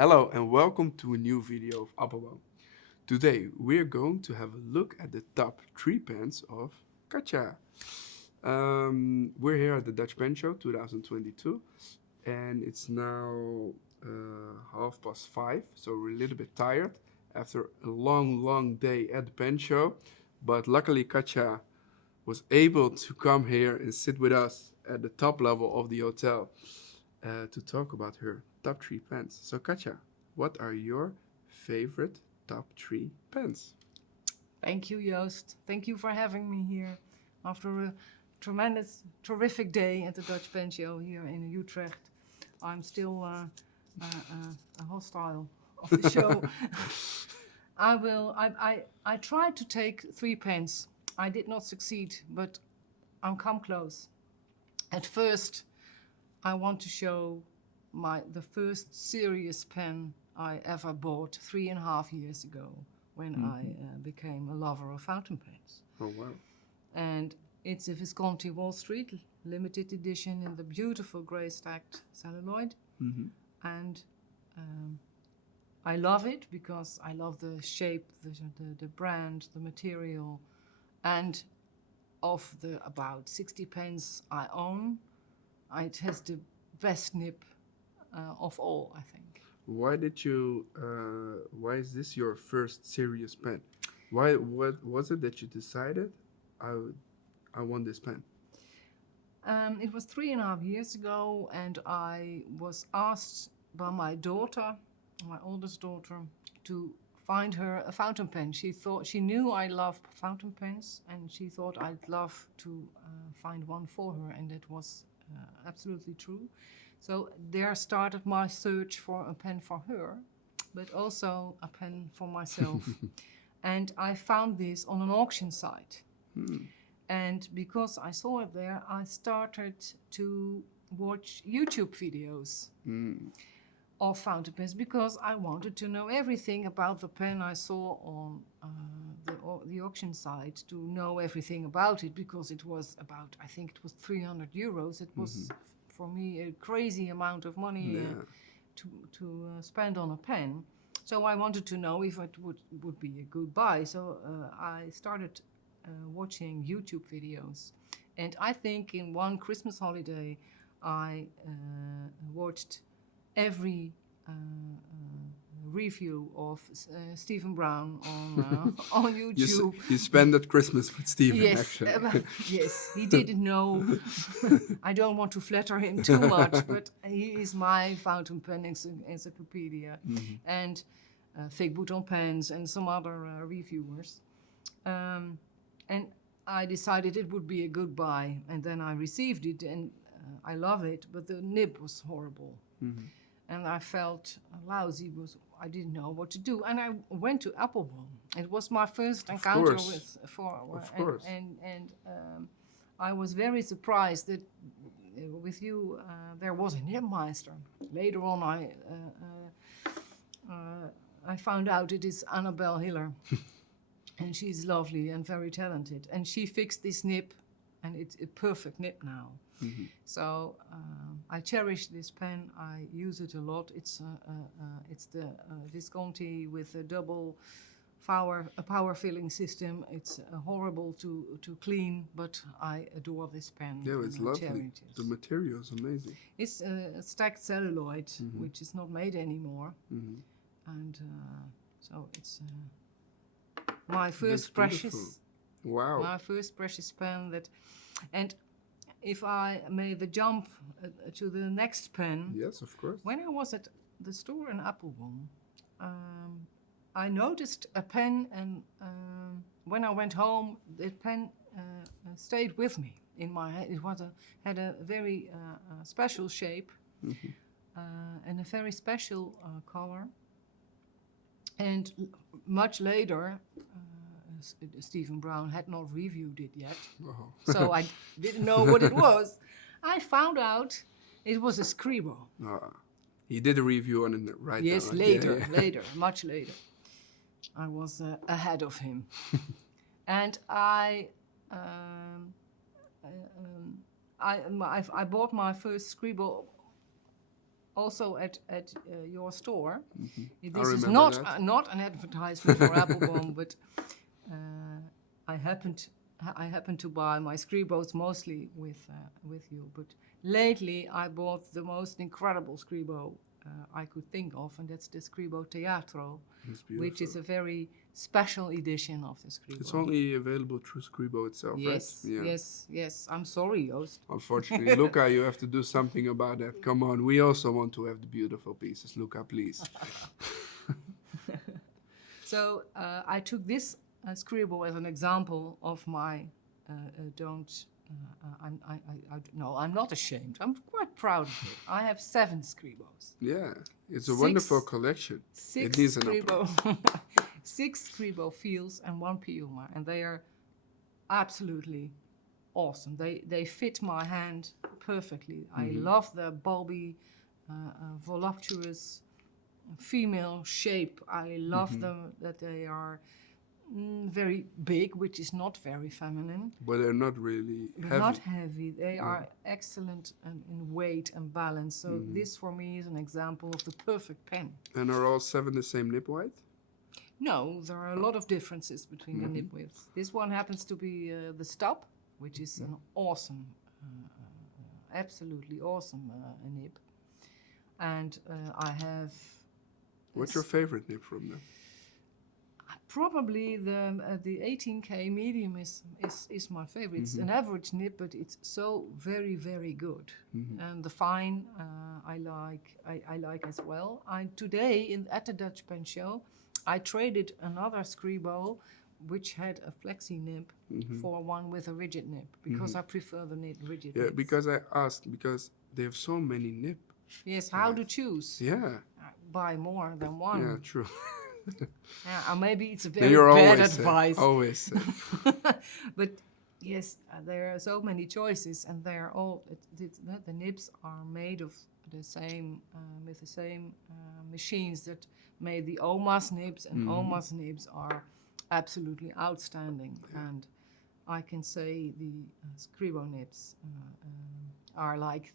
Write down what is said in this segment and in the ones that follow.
Hello and welcome to a new video of Appelboom. Today we're going to have a look at the top 3 pens of Katja. We're here at the Dutch Pen Show 2022 and it's now 5:30, so we're a little bit tired after a long day at the pen show. But luckily Katja was able to come here and sit with us at the top level of the hotel to talk about her top 3 pens. So Katja, what are your favorite top 3 pens? Thank you, Joost. Thank you for having me here after a terrific day at the Dutch Pen Show here in Utrecht. I'm still a hostile of the show. I tried to take 3 pens. I did not succeed, but I'm come close. At first, I want to show the first serious pen I ever bought 3.5 years ago when I became a lover of fountain pens. Oh wow. And it's a Visconti Wall Street limited edition in the beautiful grey stacked celluloid. And I love it because I love the shape, the brand, the material, and of the about 60 pens I own, it has the best nib of all, I think. Why is this your first serious pen? What was it that you decided, I want this pen? It was 3.5 years ago, and I was asked by my daughter, my oldest daughter, to find her a fountain pen. She knew I love fountain pens, and she thought I'd love to find one for her, and that was absolutely true. So there started my search for a pen for her, but also a pen for myself. And I found this on an auction site. And because I saw it there, I started to watch YouTube videos of fountain pens because I wanted to know everything about the pen I saw on the auction site, to know everything about it, because it was about, I think it was 300 euros. It was for me a crazy amount of money to spend on a pen. So I wanted to know if it would be a good buy. So I started watching YouTube videos. And I think in one Christmas holiday, I watched every review of Stephen Brown on YouTube. You spent that Christmas with Stephen, Yes, actually. yes, he didn't know. I don't want to flatter him too much, but he is my fountain pen encyclopedia, and Thick Bouton Pens and some other reviewers. And I decided it would be a good buy, and then I received it, and I love it, but the nib was horrible. And I felt lousy. I didn't know what to do, and I went to Appelboom. It was my first encounter with and I was very surprised that with you there was a nibmeister. Later on, I found out it is Annabelle Hiller, and she's lovely and very talented, and she fixed this nib, and it's a perfect nib now. So I cherish this pen. I use it a lot. It's the Visconti with a double power filling system. It's horrible to clean, but I adore this pen. Yeah, it's lovely. The material is amazing. It's stacked celluloid, which is not made anymore, and so it's my first precious. Wow. My first precious pen and. If I made the jump to the next pen. Yes, of course. When I was at the store in Appelboom, I noticed a pen, and when I went home, the pen stayed with me in my head. It had a very special shape and a very special color. And much later, Stephen Brown had not reviewed it yet, so I didn't know what it was. I found out it was a Scribo. He did a review on it right now. Yes, later, much later. I was ahead of him. And I bought my first Scribo also at your store. I This is remember not that. not an advertisement for Appelboom, but I happened to buy my Scribos mostly with you. But lately I bought the most incredible Scribo I could think of, and that's the Scribo Teatro, It's which is beautiful. a very special edition of the Scribo. It's only available through Scribo itself, Yes, right? yes. I'm sorry, Joost. Unfortunately, Luca, you have to do something about that. Come on, we also want to have the beautiful pieces. Luca, please. So I took this Scribo as an example of my don't. No, I'm not ashamed. I'm quite proud of it. I have 7 Scribos. Yeah, it's a 6 wonderful collection. 6 It needs an upload. Scribo, 6 Scribo fields and 1 Piuma, and they are absolutely awesome. They fit my hand perfectly. I love the bulby, voluptuous female shape. I love them that they are very big, which is not very feminine. But they're not really But heavy. not heavy. They are excellent in weight and balance. So this for me is an example of the perfect pen. And are all 7 the same nib width? No, there are a lot of differences between the nib widths. This one happens to be the stub, which is an awesome, absolutely awesome nib. And I have... What's your favorite nib from them? Probably the 18K medium is my favorite. It's an average nib, but it's so very, very good. And the fine I like as well. Today at the Dutch Pen Show, I traded another Scribo which had a flexi nib for one with a rigid nib because I prefer the rigid Yeah, nibs. because I asked, because they have so many nib. Yes, how to choose? Yeah, Buy more than one. yeah, true. Or maybe it's a Then very you're bad always advice. always safe. But yes, there are so many choices, and they're all the nibs are made of the same with the same machines that made the Oma's nibs, and Oma's nibs are absolutely outstanding. And I can say the Scribo nibs are like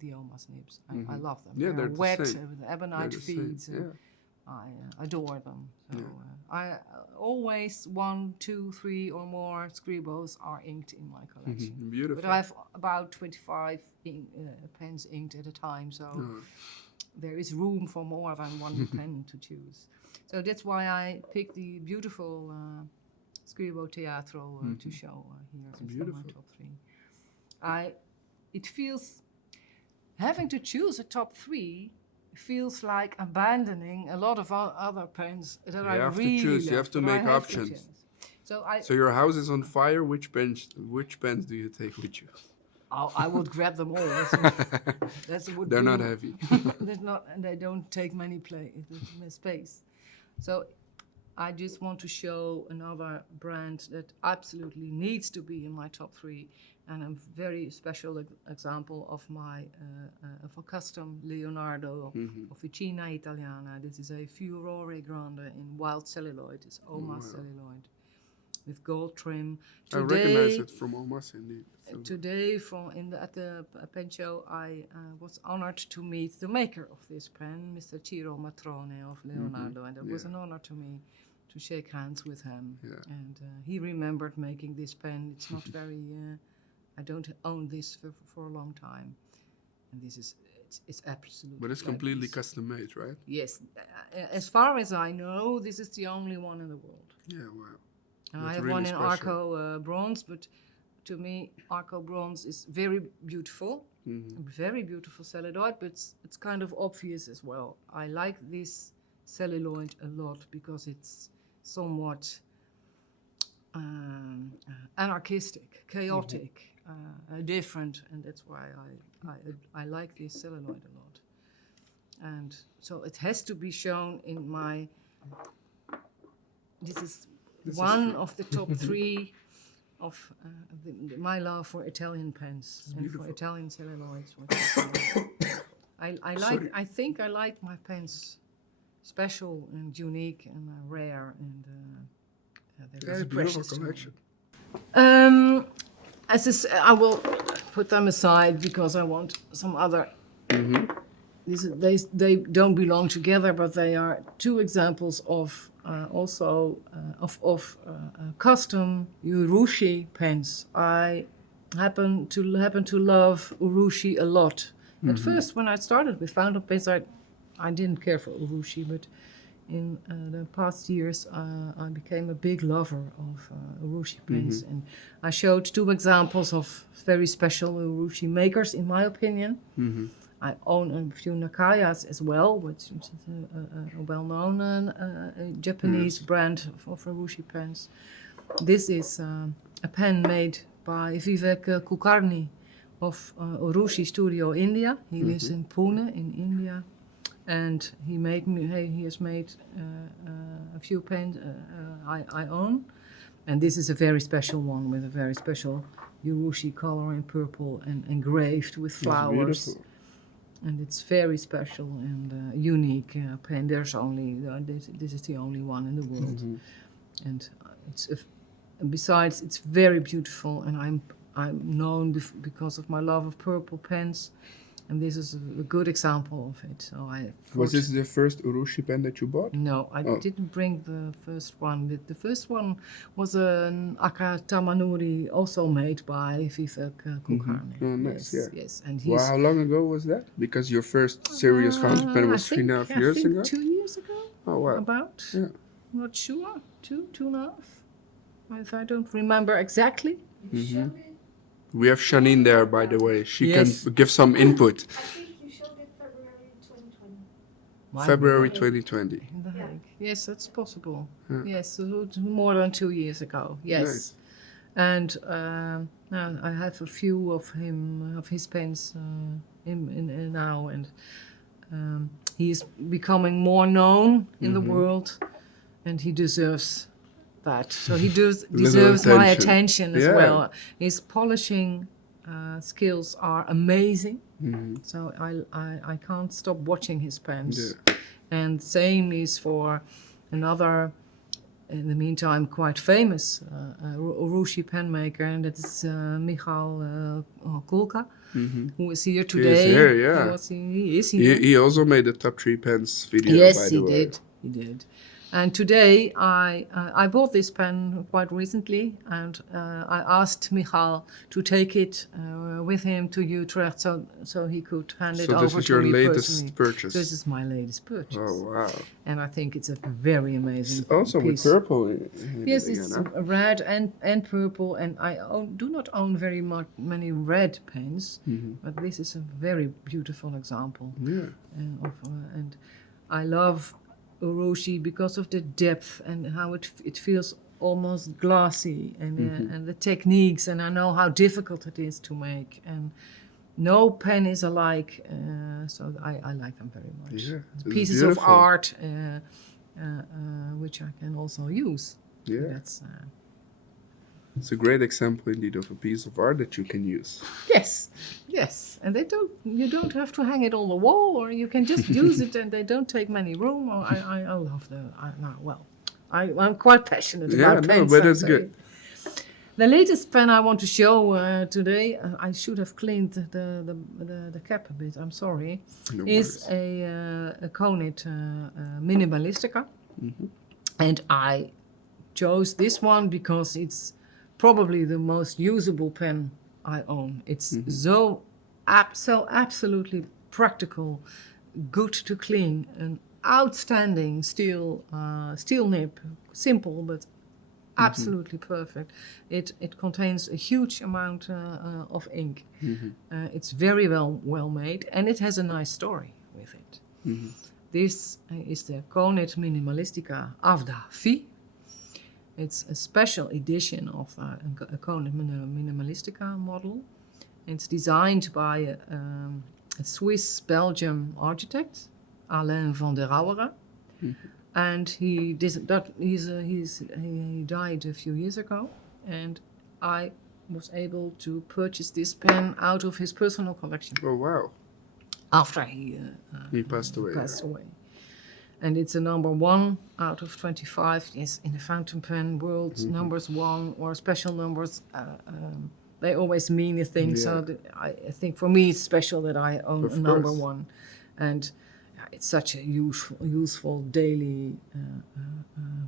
the Oma's nibs. I love them. Yeah, they're they're the wet same. with They're ebonite the same, feeds. yeah. I adore them. So I always 1, 2, 3 or more Scribos are inked in my collection. Beautiful. But I have about 25 pens inked at a time, so there is room for more than one pen to choose. So that's why I picked the beautiful Scribo Teatro to show here. It's beautiful. my top 3. It feels having to choose a top 3 feels like abandoning a lot of other pens that I have to really choose, you love, have to but I make have options. To choose. So your house is on fire. Which pens do you take with you? I would grab them all. That's would They're be- not heavy. and they don't take many space. So I just want to show another brand that absolutely needs to be in my top 3, and a very special example of my of a custom Leonardo Officina Italiana. This is a Furore Grande in wild celluloid. It's Oma celluloid with gold trim. I recognize it from Omas indeed. Today, at the pen show, I was honored to meet the maker of this pen, Mr. Ciro Matrone of Leonardo, and it was an honor to me to shake hands with him. Yeah. And he remembered making this pen. It's not very. I don't own this for a long time, and this is it's absolutely. But it's like completely this. custom made, right? Yes, as far as I know, this is the only one in the world. Yeah, wow. I That's have really one in special. Arco bronze, but to me, Arco bronze is very beautiful, very beautiful celluloid, but it's kind of obvious as well. I like this celluloid a lot because it's somewhat anarchistic, chaotic, different, and that's why I like this celluloid a lot. And so it has to be shown in my. This is one of the top 3 of my love for Italian pens and for Italian celluloids. I think I like my pens special and unique and rare, and they're very precious to me. I will put them aside because I want some other they don't belong together, but they are two examples of custom urushi pens. I happen to love urushi a lot. At first, when I started with fountain pens, I didn't care for urushi, but in the past years, I became a big lover of urushi pens, and I showed two examples of very special urushi makers, in my opinion. I own a few Nakayas as well, which is a well-known Japanese brand of urushi pens. This is a pen made by Vivek Kulkarni of Urushi Studio India. He lives in Pune in India, and he has made a few pens I own, and this is a very special one with a very special urushi color in purple and engraved with flowers. And it's very special and unique pen. There's only this is the only one in the world, and and besides it's very beautiful. And I'm known because of my love of purple pens, and this is a good example of it. So was this the first urushi pen that you bought? No, I didn't bring the first one. The first one was an Akatamanuri, also made by Vivek Kulkarni. Oh, nice, yes. And wow, how long ago was that? Because your first serious fountain pen was 3.5 years ago? 2 years ago. Oh, wow. About? Yeah. Not sure. Two and a half. If I don't remember exactly. We have Janine there, by the way. She Yes. can give some input. I think you showed it February 2020. February 2020. In The Hague. Yes, that's possible. Yeah. Yes, so it's more than 2 years ago. Yes. Nice. And now I have a few of his pens in now, and he's becoming more known in the world, and he deserves that. So he deserves my attention as well. His polishing skills are amazing. So I can't stop watching his pens. And same is for another, in the meantime, quite famous urushi pen maker, and that is Michal Kulka, who is here today. He is here, yeah. He is here. He also made the top 3 pens video, Yes, by the way. He did. And today I bought this pen quite recently, and I asked Michal to take it with him to Utrecht so he could hand it over to me. So this is your latest personally. purchase? This is my latest purchase. Oh, wow. And I think it's a very amazing It's also piece. with purple in Yes, it it's again, huh? red and purple, and I do not own very many red pens, but this is a very beautiful example. Yeah. And I love urushi because of the depth and how it feels almost glassy, and the techniques, and I know how difficult it is to make, and no pen is alike, so I like them very much. Yeah, it's Pieces of beautiful. art which I can also use. Yeah. That's It's a great example indeed of a piece of art that you can use. yes, and you don't have to hang it on the wall, or you can just use it, and they don't take many room. Or I love them. I'm quite passionate about pens. But I'd that's say. good. The latest pen I want to show today, I should have cleaned the cap a bit. I'm sorry. No Is worries. a cornet minimalistica, and I chose this one because it's probably the most usable pen I own. It's so absolutely practical, good to clean, an outstanding steel nib, simple but absolutely perfect. It contains a huge amount of ink. It's very well made, and it has a nice story with it. This is the Cornet Minimalistica Avda Vie. It's a special edition of a Cornet Minimalistica model. It's designed by a Swiss-Belgian architect, Alain van der Rouwere. And he died a few years ago, and I was able to purchase this pen out of his personal collection. Oh, wow. After he passed away. And it's a number 1 out of 25. Yes, in the fountain pen world, numbers 1 or special numbers, they always mean a thing. So I think for me it's special that I own a number 1. and it's such a useful daily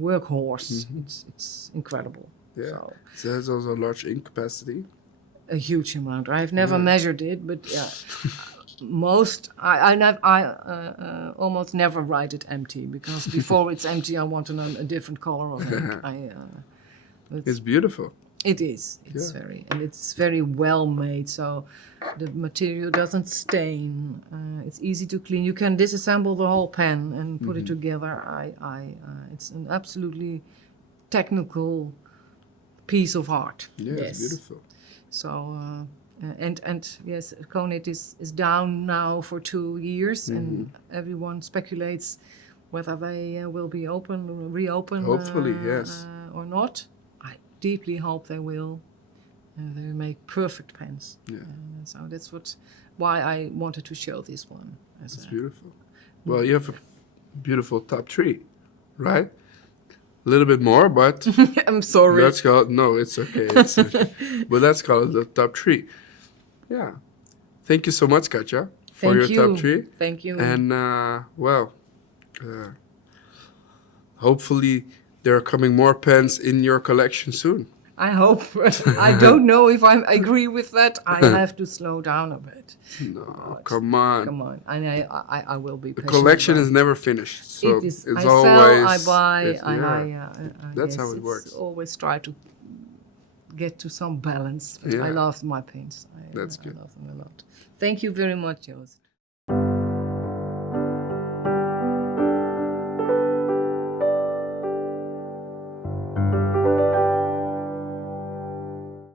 workhorse. It's incredible. Yeah. So, So it has also a large ink capacity. a huge amount. I've never Yeah. measured it, but yeah, I almost never write it empty, because before it's empty, I want a different color of ink. It's beautiful. It is. It's Yeah. it's very well made, so the material doesn't stain. It's easy to clean. You can disassemble the whole pen and put it together. It's an absolutely technical piece of art. Yeah, it's beautiful. So and yes, Cornet is down now for 2 years, and everyone speculates whether they will be reopen. Hopefully, yes. Or not. I deeply hope they will. They make perfect pens. Yeah. So that's why I wanted to show this one. It's beautiful. Well, you have a beautiful top tree, right? A little bit more, but I'm sorry. let's call it. No, it's okay. But let's call it the top tree. Yeah. Thank you so much, Katja, for your top tree. Thank you. And hopefully there are coming more pens in your collection soon. I hope. I don't know if I agree with that. I have to slow down a bit. No, But come on. Come on. And I will be The patient collection about is never finished, so it is. it's I always. sell, I buy, That's yes, how it it's works. Always try to get to some balance. But I Yeah. love my paints. That's I good. love them a lot. Thank you very much, Joost.